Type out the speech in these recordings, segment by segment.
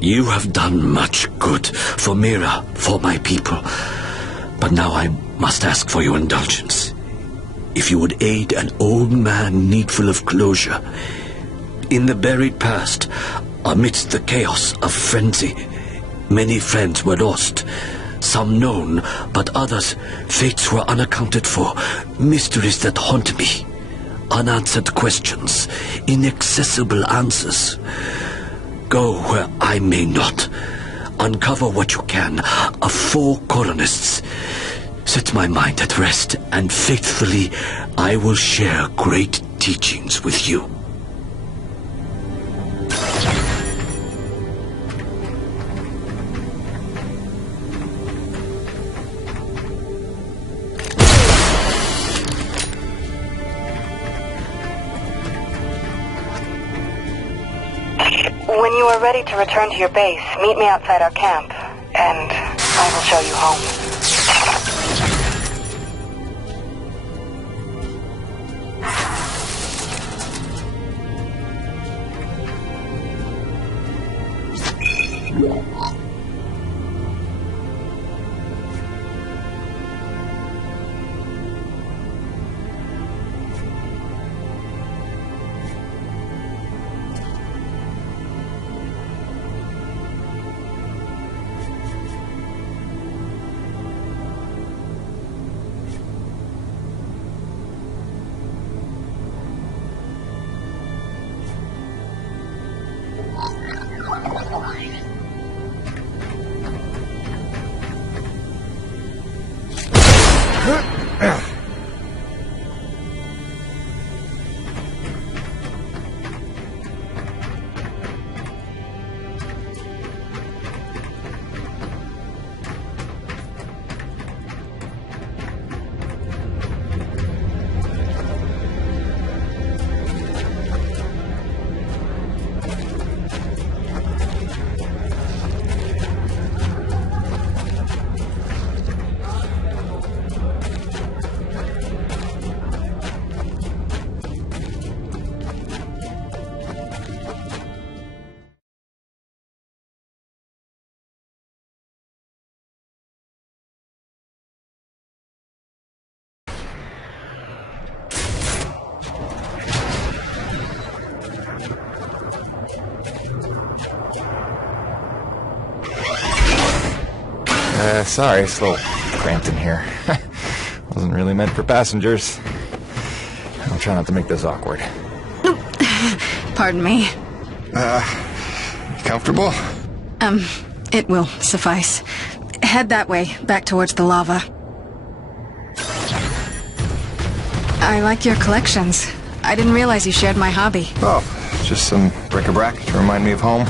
You have done much good for Mira, for my people. But now I must ask for your indulgence. If you would aid an old man needful of closure. In the buried past, amidst the chaos of frenzy, many friends were lost. Some known, but others, fates were unaccounted for. Mysteries that haunt me. Unanswered questions, inaccessible answers. Go where I may not. Uncover what you can of 4 colonists. Set my mind at rest, and faithfully I will share great teachings with you. When you are ready to return to your base, meet me outside our camp, and I will show you home. Sorry, it's a little cramped in here. Wasn't really meant for passengers. I'll try not to make this awkward. Pardon me. Comfortable? It will suffice. Head that way, back towards the lava. I like your collections. I didn't realize you shared my hobby. Oh, just some bric-a-brac to remind me of home.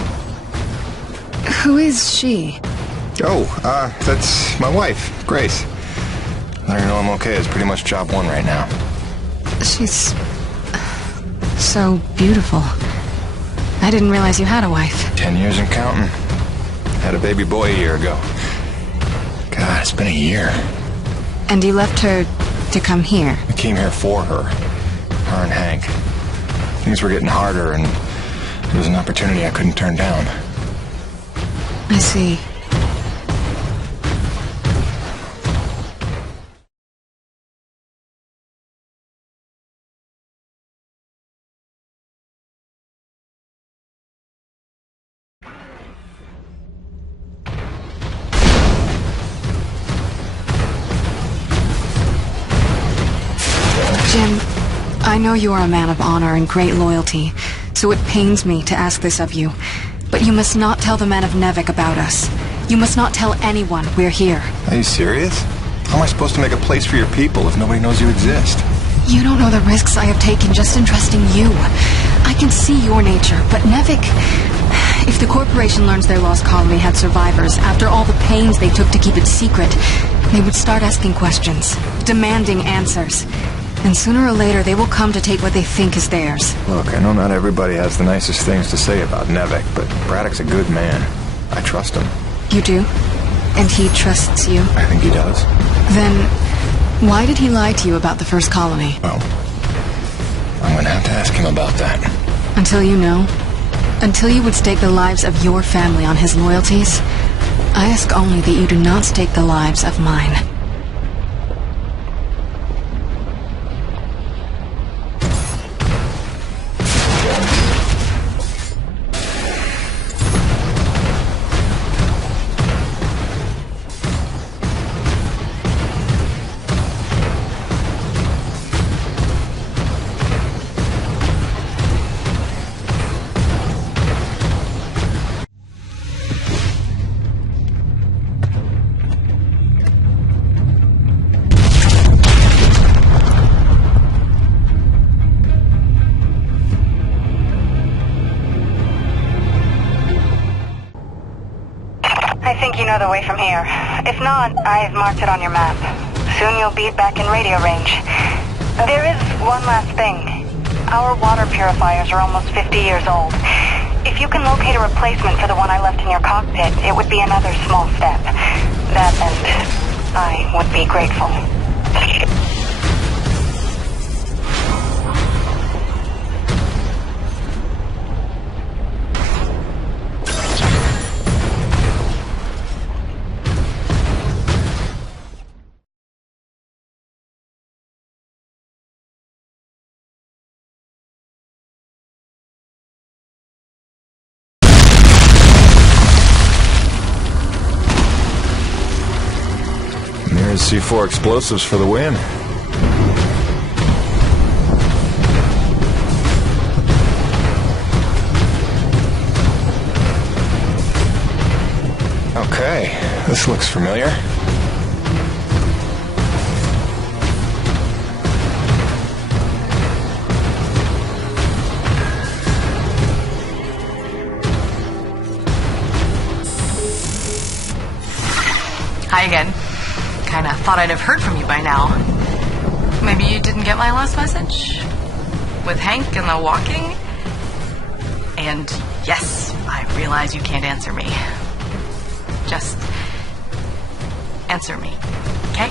Who is she? Oh, that's my wife, Grace. Letting her know I'm okay is pretty much job 1 right now. She's so beautiful. I didn't realize you had a wife. 10 years and counting. Had a baby boy a year ago. God, it's been a year. And you left her to come here? I came here for her. Her and Hank. Things were getting harder, and it was an opportunity I couldn't turn down. I see. Jim, I know you are a man of honor and great loyalty, so it pains me to ask this of you. But you must not tell the men of Nevik about us. You must not tell anyone we're here. Are you serious? How am I supposed to make a place for your people if nobody knows you exist? You don't know the risks I have taken just in trusting you. I can see your nature, but Nevik... If the corporation learns their lost colony had survivors, after all the pains they took to keep it secret, they would start asking questions, demanding answers. And sooner or later, they will come to take what they think is theirs. Look, I know not everybody has the nicest things to say about Nevik, but Braddock's a good man. I trust him. You do? And he trusts you? I think he does. Then, why did he lie to you about the first colony? Well, I'm gonna have to ask him about that. Until you know, Until you would stake the lives of your family on his loyalties, I ask only that you do not stake the lives of mine. I think you know the way from here. If not, I've marked it on your map. Soon you'll be back in radio range. There is one last thing. Our water purifiers are almost 50 years old. If you can locate a replacement for the one I left in your cockpit, it would be another small step. That and I would be grateful. Here's C4 explosives for the win. Okay, this looks familiar. Hi again. Kinda thought I'd have heard from you by now. Maybe you didn't get my last message? With Hank and the walking? And yes, I realize you can't answer me. Just answer me, okay?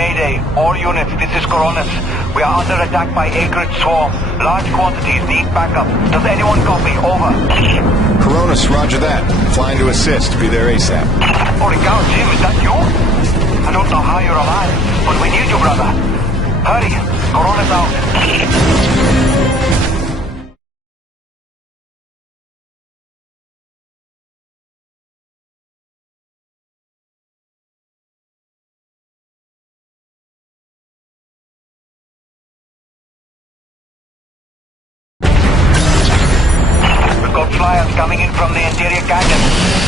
Mayday. All units, this is Coronis. We are under attack by Acrid Swarm. Large quantities need backup. Does anyone copy? Over. Coronis, roger that. Flying to assist. Be there ASAP. Holy cow, Jim, is that you? I don't know how you're alive, but we need you, brother. Hurry. Coronis out. large flyers coming in from the interior canyon.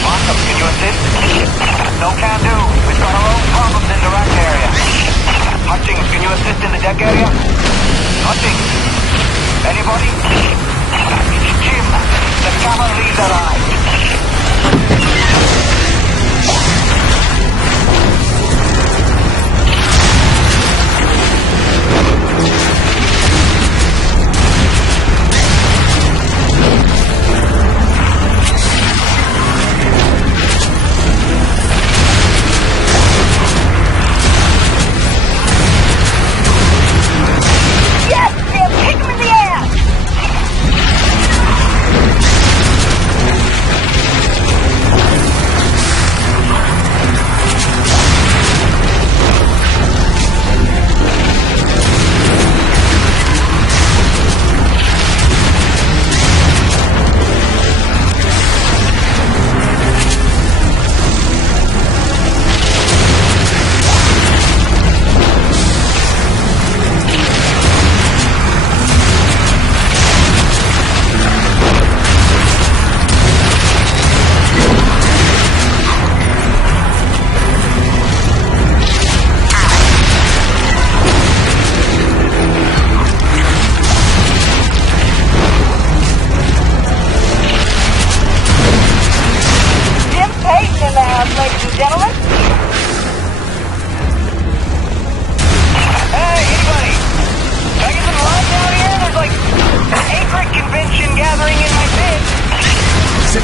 Markham, can you assist? No can do. We've got our own problems in the rack area. Hutchings, can you assist in the deck area? Hutchings? Anybody? Jim, the cavalry's arrived.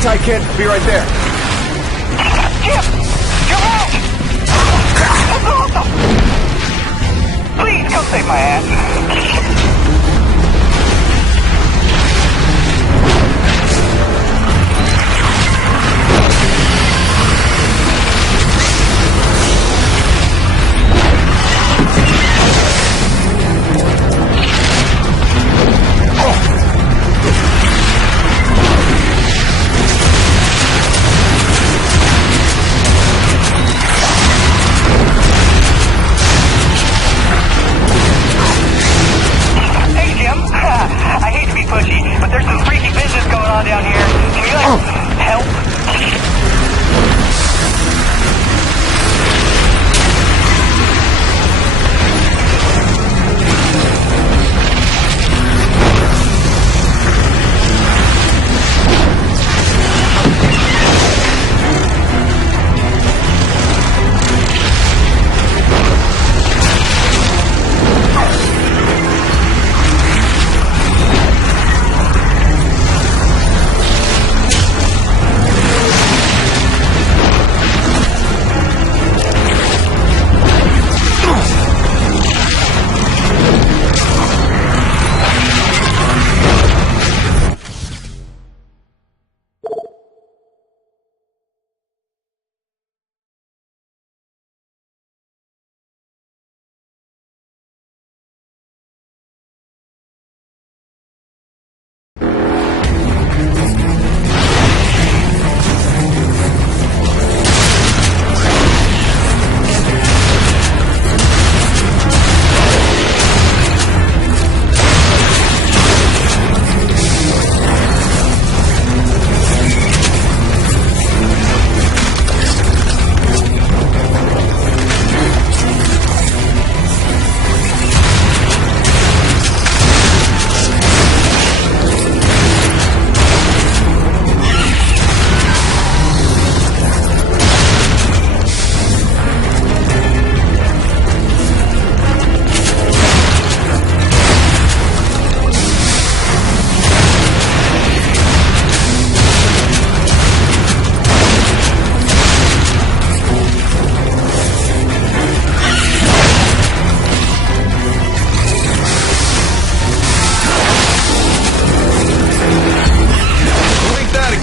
Tight, kid. Be right there. Jim! You're out! That's awesome! Please, come save my ass.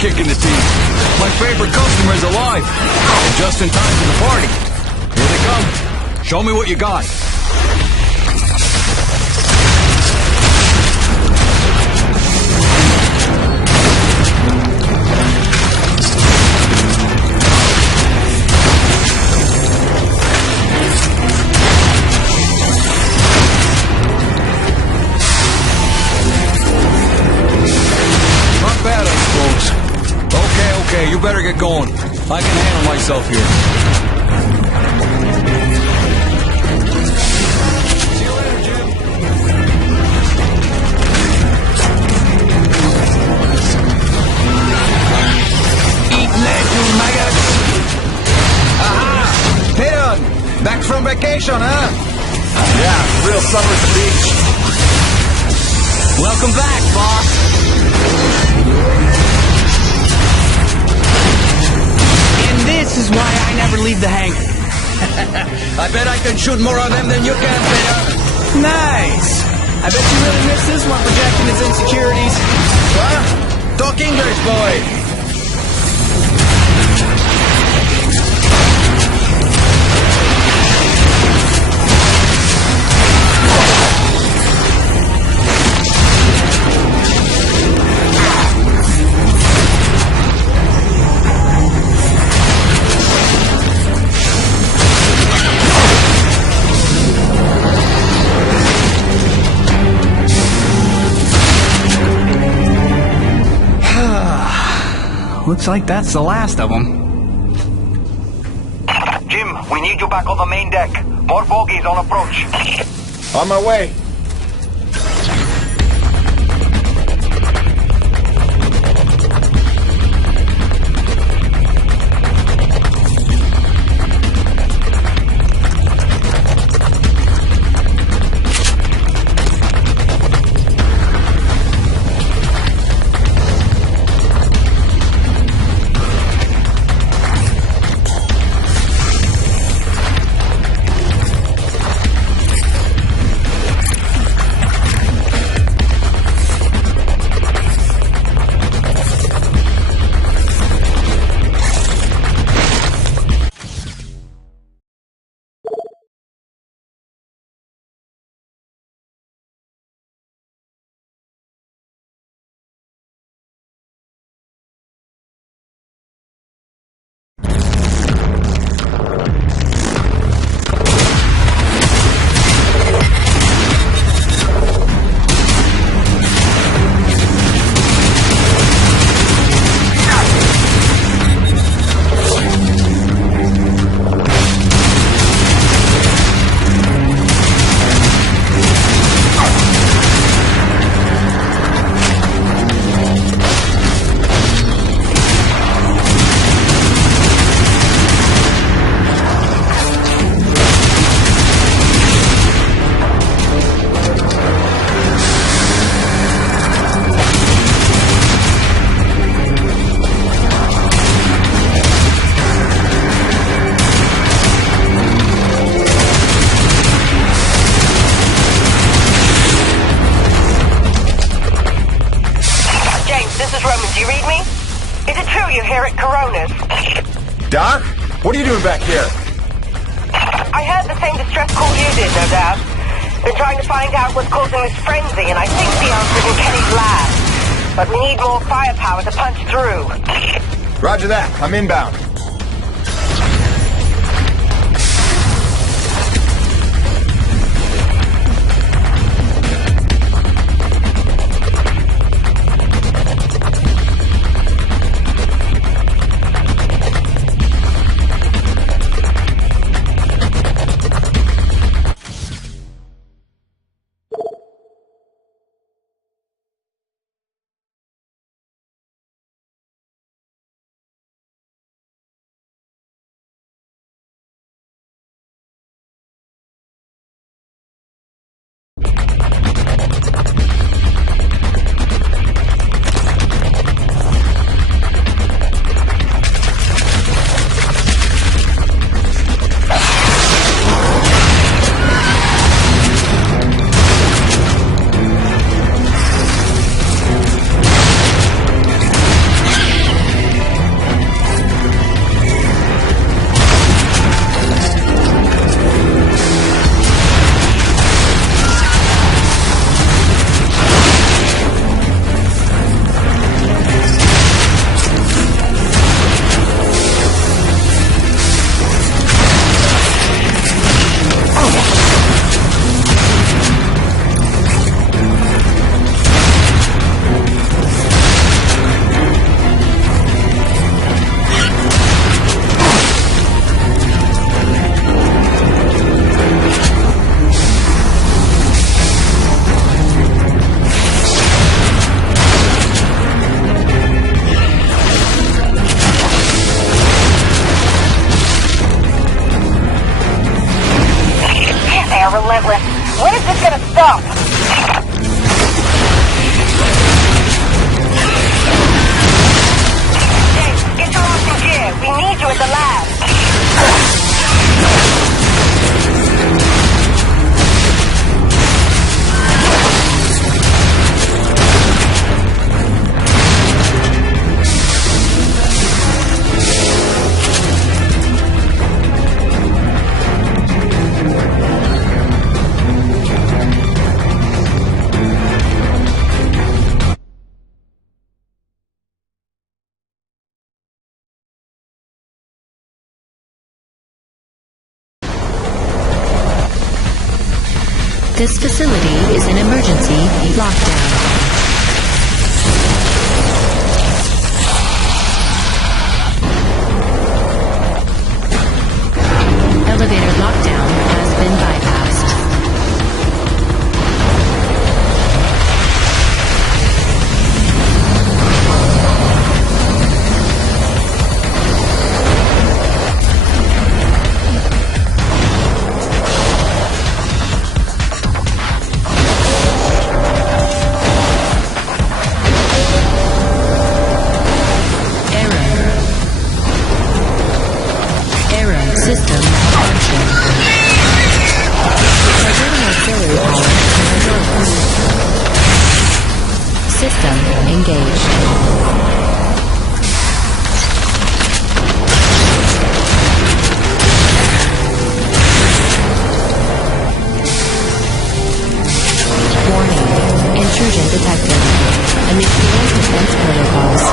kick in the teeth. My favorite customer's alive. And just in time for the party. Here they come. Show me what you got. Not bad, I suppose. Okay, you better get going. I can handle myself here. Eat lead, you maggots! Aha! Peter! Back from vacation, huh? Yeah, real summer's the beach. Welcome back, boss. And this is why I never leave the hangar. I bet I can shoot more of them than you can, Peter. Nice. I bet you really miss this one projecting its insecurities. What? Talk English, boy. Looks like that's the last of them. Jim, we need you back on the main deck. More bogies on approach. On my way. Doc? What are you doing back here? I had the same distress call you did, no doubt. Been trying to find out what's causing this frenzy, and I think the answer's in Kenny's lab. But we need more firepower to punch through. Roger that. I'm inbound. This facility is in emergency lockdown. Elevator lockdown has been bypassed. System malfunction. Diverting auxiliary power to system engaged. Warning. Intrusion detected. Initiating defense protocols.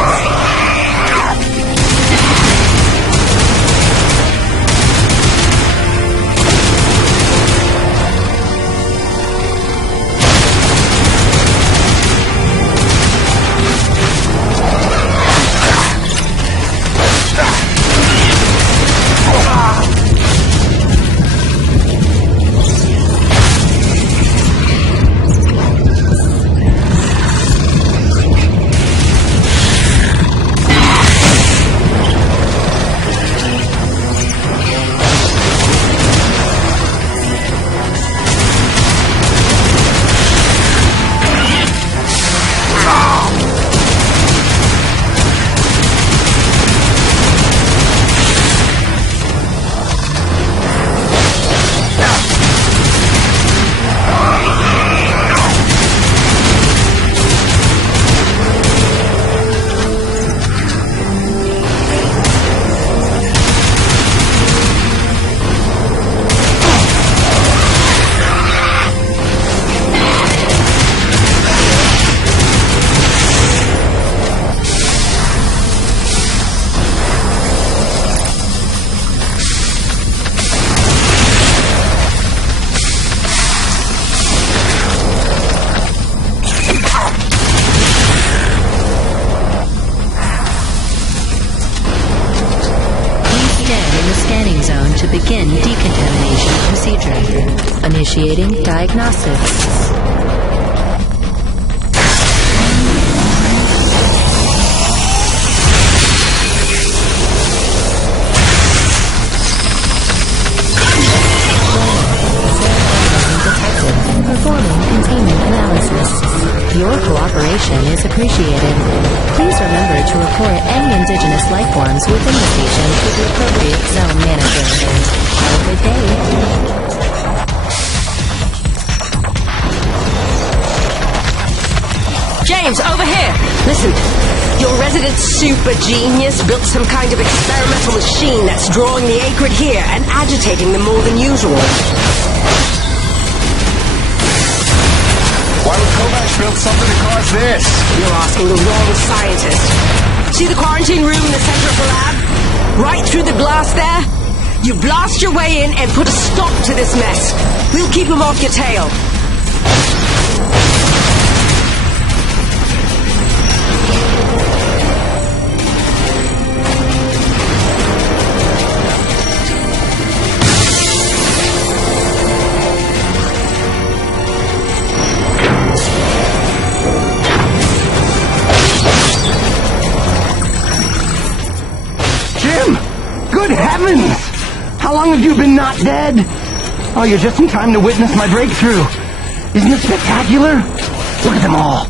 To begin decontamination procedure. Initiating diagnostics. Detected. Performing containment analysis. Your cooperation is appreciated. Please remember to report any indigenous life forms within the station to the appropriate zone manager. Have a good day. James, over here! Listen, your resident super genius built some kind of experimental machine that's drawing the acrid here and agitating them more than usual. Why would Kovac build something to cause this? You're asking the wrong scientist. See the quarantine room in the center of the lab? Right through the glass there? You blast your way in and put a stop to this mess. We'll keep him off your tail. Good heavens! How long have you been not dead? Oh, you're just in time to witness my breakthrough. Isn't it spectacular? Look at them all.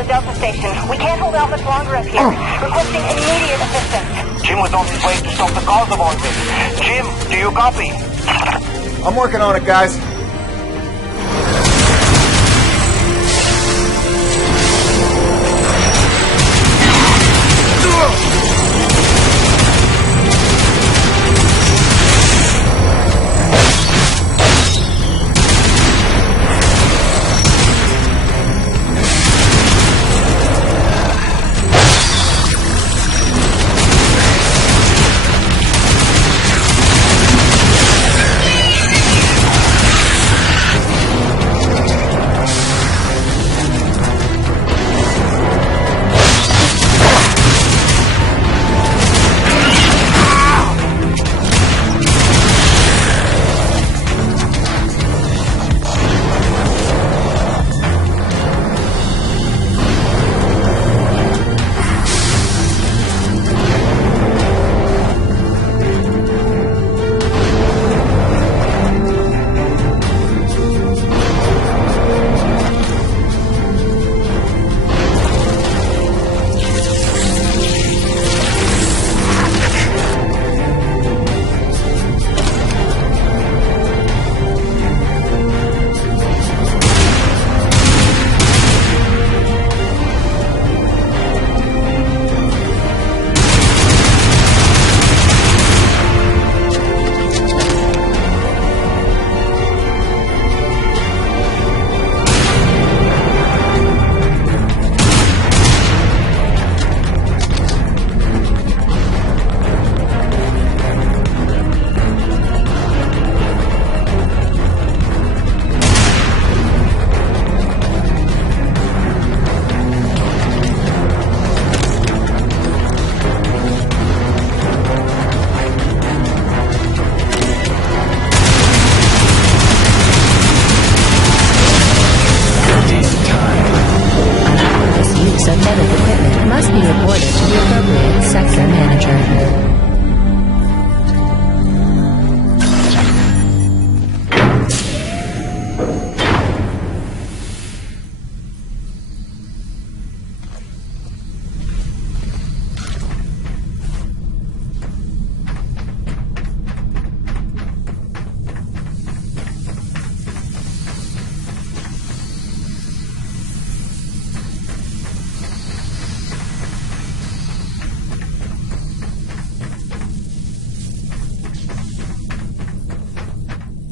the Delta Station. We can't hold out much longer up here. Requesting immediate assistance. Jim was on his way to stop the cause of all this. Jim, do you copy? I'm working on it, guys.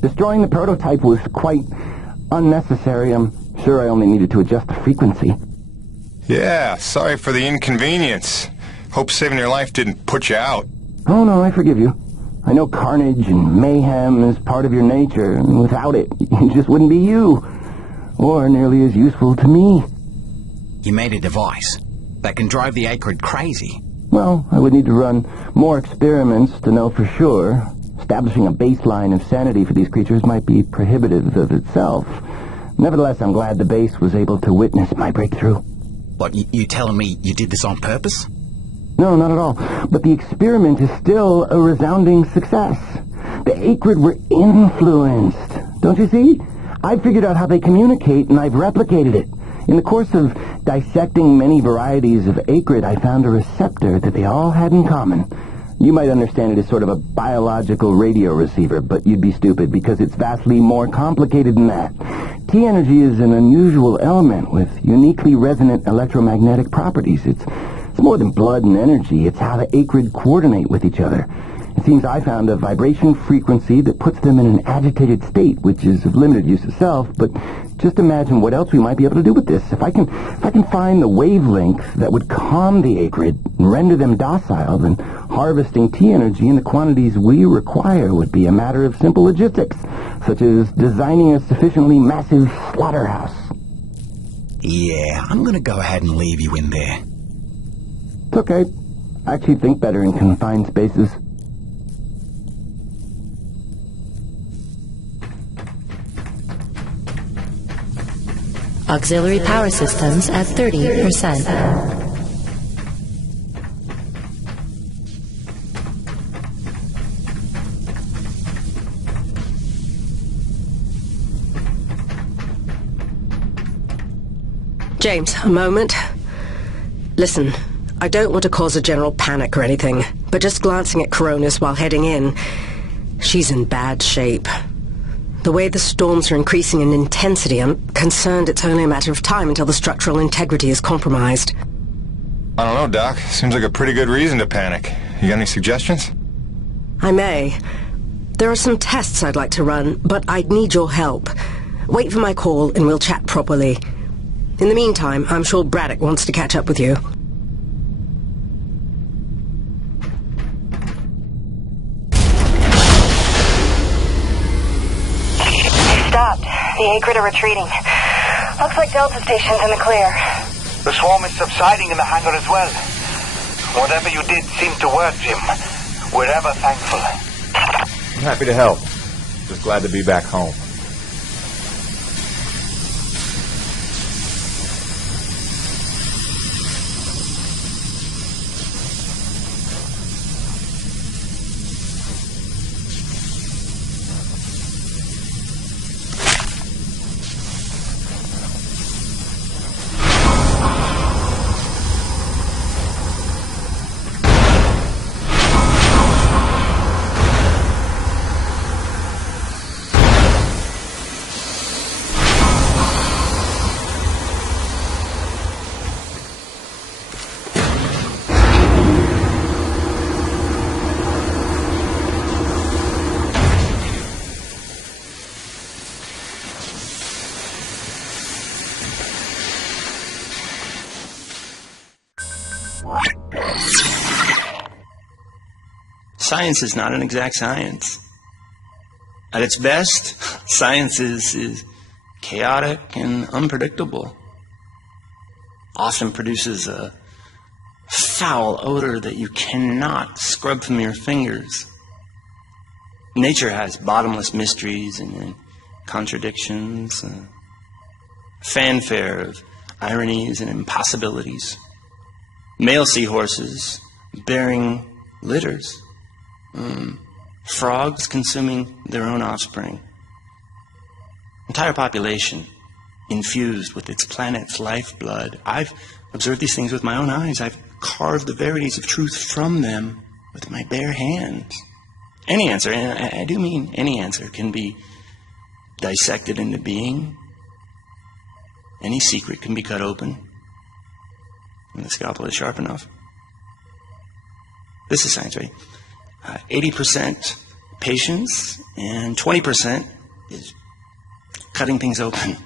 Destroying the prototype was quite unnecessary. I'm sure I only needed to adjust the frequency. Yeah, sorry for the inconvenience. Hope saving your life didn't put you out. Oh no, I forgive you. I know carnage and mayhem is part of your nature, and without it, you just wouldn't be you. Or nearly as useful to me. You made a device that can drive the Acrid crazy. Well, I would need to run more experiments to know for sure. Establishing a baseline of sanity for these creatures might be prohibitive of itself. Nevertheless, I'm glad the base was able to witness my breakthrough. What, you telling me you did this on purpose? No, not at all. But the experiment is still a resounding success. The Acrid were influenced. Don't you see? I've figured out how they communicate, and I've replicated it. In the course of dissecting many varieties of Acrid, I found a receptor that they all had in common. You might understand it as sort of a biological radio receiver, but you'd be stupid because it's vastly more complicated than that. T-energy is an unusual element with uniquely resonant electromagnetic properties. It's more than blood and energy. It's how the Acrid coordinate with each other. It seems I found a vibration frequency that puts them in an agitated state, which is of limited use itself, but just imagine what else we might be able to do with this. If I can find the wavelength that would calm the Acrid and render them docile, then harvesting T-energy in the quantities we require would be a matter of simple logistics, such as designing a sufficiently massive slaughterhouse. Yeah, I'm gonna go ahead and leave you in there. It's okay. I actually think better in confined spaces. Auxiliary power systems at 30%. James, a moment. Listen, I don't want to cause a general panic or anything, but just glancing at Coronis while heading in, she's in bad shape. The way the storms are increasing in intensity, I'm concerned it's only a matter of time until the structural integrity is compromised. I don't know, Doc. Seems like a pretty good reason to panic. You got any suggestions? I may. There are some tests I'd like to run, but I'd need your help. Wait for my call and we'll chat properly. In the meantime, I'm sure Braddock wants to catch up with you. Stopped. The Acrid are retreating. Looks like Delta Station's in the clear. The swarm is subsiding in the hangar as well. Whatever you did seemed to work, Jim. We're ever thankful. I'm happy to help. Just glad to be back home. Science is not an exact science. At its best, science is chaotic and unpredictable. Often produces a foul odor that you cannot scrub from your fingers. Nature has bottomless mysteries and contradictions, fanfare of ironies and impossibilities. Male seahorses bearing litters. Frogs consuming their own offspring. Entire population infused with its planet's lifeblood. I've observed these things with my own eyes. I've carved the verities of truth from them with my bare hands. Any answer, and I do mean any answer, can be dissected into being. Any secret can be cut open when the scalpel is sharp enough. This is science, right? 80% patience and 20% is cutting things open.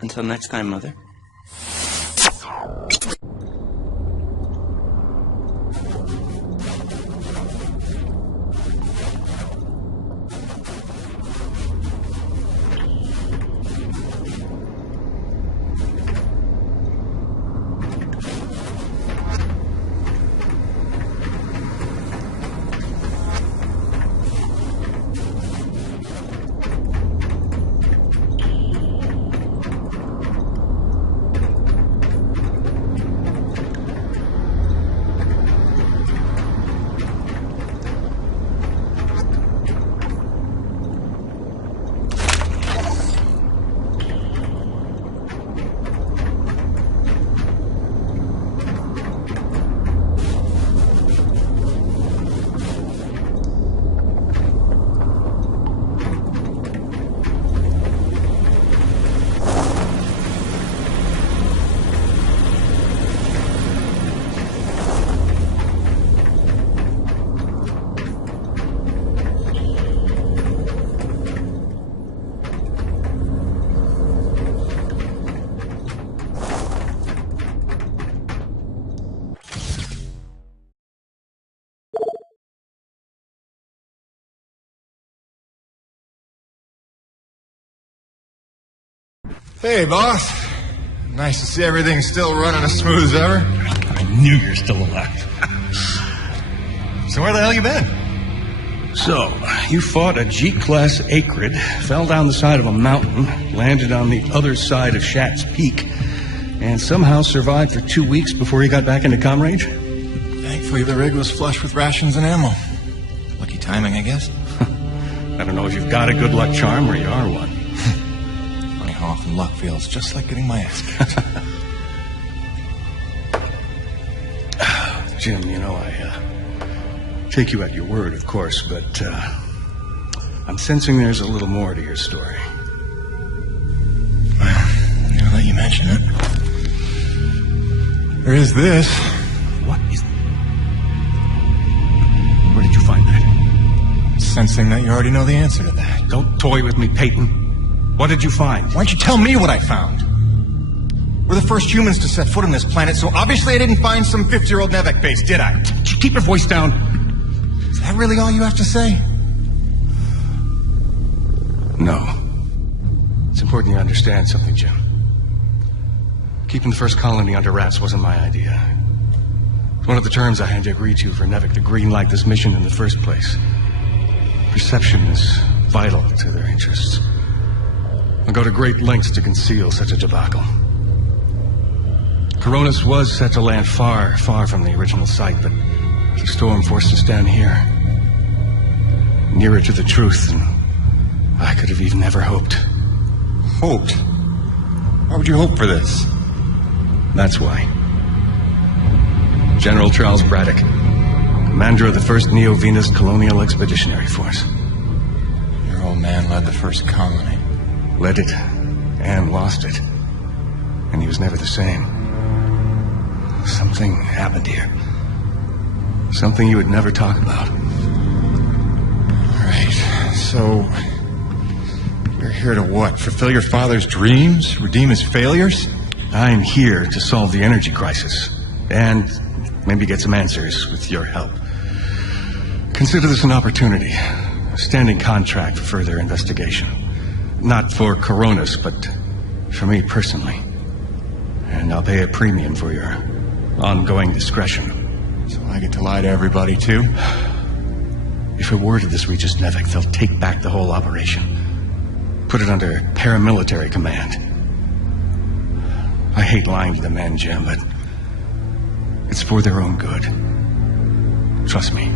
Until next time, Mother. Hey, boss. Nice to see everything's still running as smooth as ever. I knew you're still alive. So where the hell you been? So, you fought a G-class Acrid, fell down the side of a mountain, landed on the other side of Shat's Peak, and somehow survived for 2 weeks before you got back into comm range? Thankfully, the rig was flush with rations and ammo. Lucky timing, I guess. I don't know if you've got a good luck charm or you are one. Funny how often luck feels just like getting my ass kicked. Jim, you know, I take you at your word, of course, but I'm sensing there's a little more to your story. Well, now that you mention it, there is this. What is... Where did you find that? Sensing that you already know the answer to that. Don't toy with me, Peyton. What did you find? Why don't you tell me what I found? We're the first humans to set foot on this planet, so obviously I didn't find some 50-year-old Nevek base, did I? Keep your voice down. Is that really all you have to say? No. It's important you understand something, Jim. Keeping the first colony under wraps wasn't my idea. It's one of the terms I had to agree to for Nevek to greenlight this mission in the first place. Perception is vital to their interests. I'll go to great lengths to conceal such a debacle. Coronis was set to land far, far from the original site, but the storm forced us down here. Nearer to the truth than I could have even ever hoped. Hoped? Why would you hope for this? That's why. General Charles Braddock, commander of the 1st Neo-Venus Colonial Expeditionary Force. Your old man led the first colony. Led it, and lost it. And he was never the same. Something happened here. Something you would never talk about. All right, so... you're here to what? Fulfill your father's dreams? Redeem his failures? I'm here to solve the energy crisis. And maybe get some answers with your help. Consider this an opportunity. A standing contract for further investigation. Not for Coronis, but for me personally. And I'll pay a premium for your ongoing discretion. So I get to lie to everybody, too? If a word of this reaches Nevek, they'll take back the whole operation. Put it under paramilitary command. I hate lying to the men, Jim, but it's for their own good. Trust me.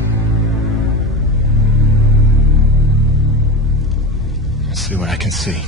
I'll see what I can see.